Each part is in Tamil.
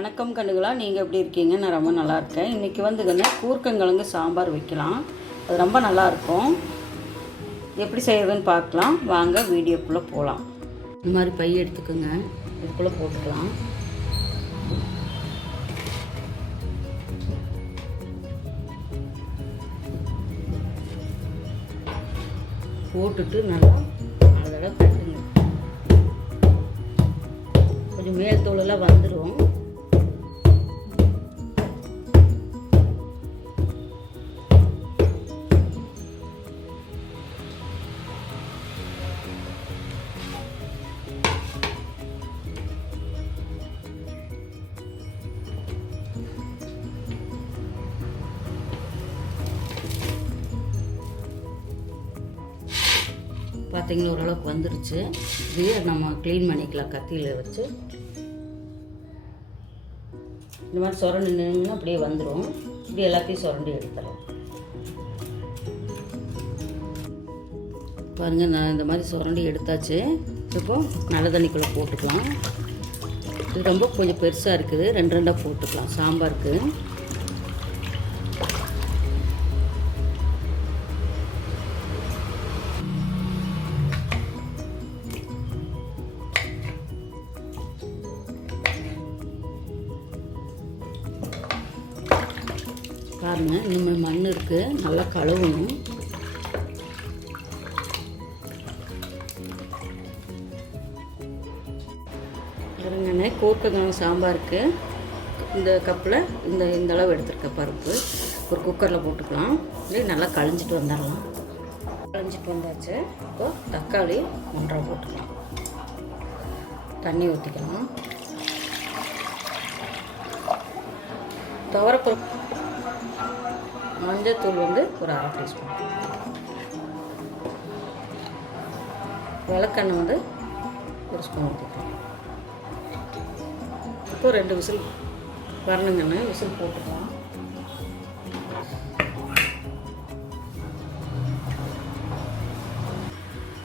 வணக்கம் கண்டுகளா, நீங்கள் எப்படி இருக்கீங்க? நான் ரொம்ப நல்லா இருக்கேன். இன்றைக்கி வந்துங்க கூர்க்கங்கிழங்கு சாம்பார் வைக்கலாம். அது ரொம்ப நல்லாயிருக்கும். எப்படி செய்யறதுன்னு பார்க்கலாம் வாங்க, வீடியோக்குள்ளே போகலாம். இந்த மாதிரி பை எடுத்துக்கோங்க, இதுக்குள்ளே போட்டுக்கலாம். போட்டுட்டு நல்லா அதோட கட்டுங்க. கொஞ்சம் மேல் தோலெல்லாம் வந்துடும். பார்த்தீங்கன்னா ஓரளவுக்கு வந்துருச்சு. இதையே நம்ம க்ளீன் பண்ணிக்கலாம் கத்தியில் வச்சு. இந்த மாதிரி சுரண்டினா அப்படியே வந்துடும். இப்படி எல்லாத்தையும் சுரண்டி எடுத்துடலாம். பாருங்கள், நான் இந்த மாதிரி சுரண்டி எடுத்தாச்சு. இப்போ நல்ல தண்ணிக்குள்ளே போட்டுக்கலாம். இது ரொம்ப கொஞ்சம் பெருசாக இருக்குது, ரெண்டு ரெண்டாக போட்டுக்கலாம் சாம்பாருக்கு. பாருங்க, இன்னும் மண் இருக்குது, நல்லா கழுவணும். பாருங்கண்ணே, கூர்க்கங்கிழங்கு சாம்பாருக்கு இந்த கப்பில் இந்த அளவு எடுத்துருக்க பருப்பு ஒரு குக்கரில் போட்டுக்கலாம். இல்லை நல்லா கழிஞ்சிட்டு வந்துடலாம். கழிஞ்சிட்டு வந்தாச்சு. இப்போது தக்காளி 1.5 போட்டுக்கலாம். தண்ணி ஊற்றிக்கலாம். துவரப்பருப்பு, மஞ்சத்தூள் ஒரு 1/2 டீஸ்பூன், விளக்கெண்ணெய் 1 ஸ்பூன் ஊற்றிக்கலாம். இப்போ 2 விசில் வரணுங்கண்ணே, விசில் போட்டுக்கலாம்.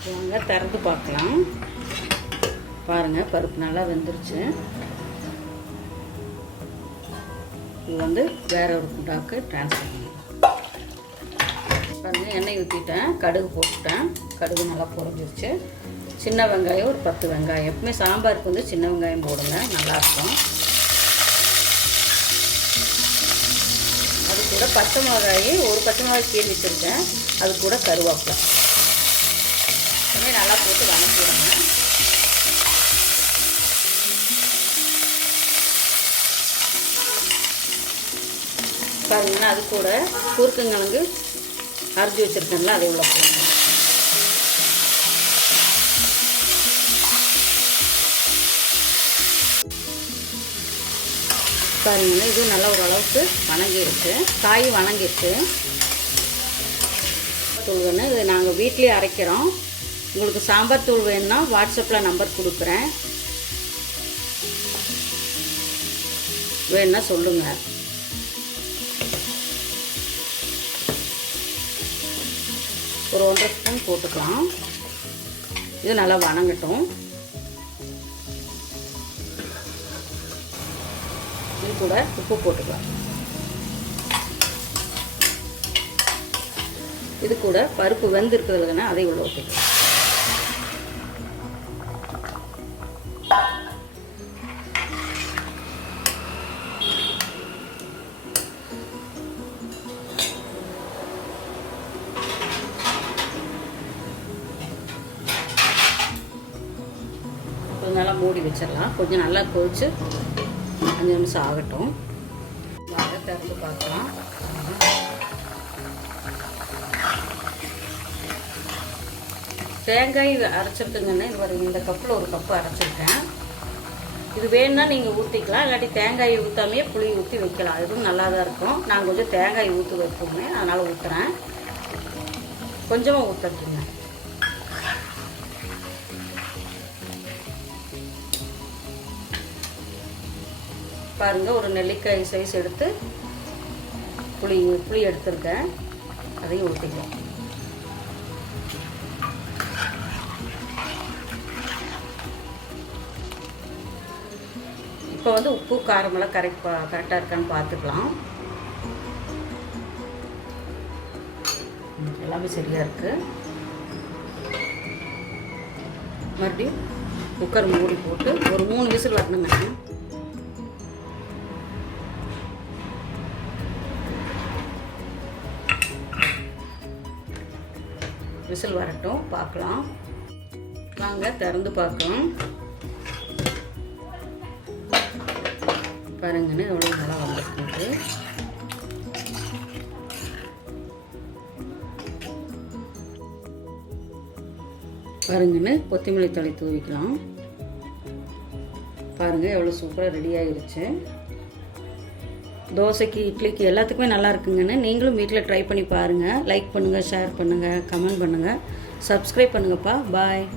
வாங்க திறந்து பார்க்கலாம். பாருங்கள், பருப்பு நல்லா வெந்துருச்சு. இது வேற ஒரு குண்டாக்கு ட்ரான்ஸ்ஃபர் பண்ணிடலாம். பாருங்கள், எண்ணெய் ஊற்றிட்டேன், கடுகு போட்டுட்டேன். கடுகு நல்லா பொரிஞ்சிருச்சு. சின்ன வெங்காயம் ஒரு 10 வெங்காயம். எப்பவுமே சாம்பாருக்கு சின்ன வெங்காயம் போடுங்க, நல்லாயிருக்கும். அது கூட பச்சை மிளகாய், ஒரு பச்சை மிளகாய் கீழே வச்சுருக்கேன். அது கூட கருவேப்பிலை நல்லா போட்டு வதக்கிடுங்க. பாருங்கன்னா, அது கூட கூர்க்கங்கிழங்கு அரைச்சி வச்சுருக்கேன்ல, அதை உள்ள போடுங்க. பாருங்கன்னா, இது நல்லா ஓரளவுக்கு வணங்கிடுச்சு. காய் வணங்கிடுச்சு. தூள் வேணும், இது நாங்கள் வீட்லேயே அரைக்கிறோம். உங்களுக்கு சாம்பார் தூள் வேணும்னா வாட்ஸ்அப்பில் நம்பர் கொடுக்குறேன், வேணுன்னா சொல்லுங்கள். ஒரு 1.5 ஸ்பூன் போட்டுக்கலாம். இது நல்லா வணங்கட்டும். இது கூட உப்பு போட்டுக்கலாம். இது கூட பருப்பு வெந்திருக்கிறதுனா அதை உள்ள ஊற்றிக்கலாம். நல்லா மூடி வச்சிடலாம். கொஞ்சம் நல்லா கொதிச்சு 5 நிமிஷம் ஆகட்டும். வாங்க திறந்து பார்க்கலாம். தேங்காய் அரைச்சிருக்குங்கன்னு இந்த கப்பில் ஒரு கப்பு அரைச்சிருக்கேன். இது வேணும்னா நீங்கள் ஊற்றிக்கலாம், இல்லாட்டி தேங்காயை ஊற்றாமையே புளி ஊற்றி வைக்கலாம். இதுவும் நல்லா தான் இருக்கும். நான் கொஞ்சம் தேங்காய் ஊற்றி வைப்போமே, அதனால் ஊற்றுறேன். கொஞ்சமாக ஊற்றுறதுங்க. பாருங்கள், ஒரு நெல்லிக்காய் சைஸ் எடுத்து புளி எடுத்துருக்கேன். அதையும் ஊற்றிக்கலாம். இப்போ வந்து உப்பு காரமெல்லாம் கரெக்டாக இருக்கான்னு பார்த்துக்கலாம். எல்லாமே சரியாக இருக்குது. மறுபடியும் குக்கர் மூடி போட்டு ஒரு 3 விசில் வரணுங்க. விசில் வரட்டும், பார்க்கலாம். வாங்க திறந்து பார்க்கலாம். பாருங்கன்னு எவ்வளோ நல்லா வந்துருக்கு. பாருங்கன்னு கொத்தமல்லி தழை தூவிக்கலாம். பாருங்கள் எவ்வளோ சூப்பராக ரெடி ஆகிருச்சு. தோசைக்கு, இட்லிக்கு எல்லாத்துக்குமே நல்லா இருக்குங்கன்னு நீங்களும் வீட்டில் ட்ரை பண்ணி பாருங்கள். லைக் பண்ணுங்கள், ஷேர் பண்ணுங்கள், கமெண்ட் பண்ணுங்கள், சப்ஸ்கிரைப் பண்ணுங்கப்பா. பாய்.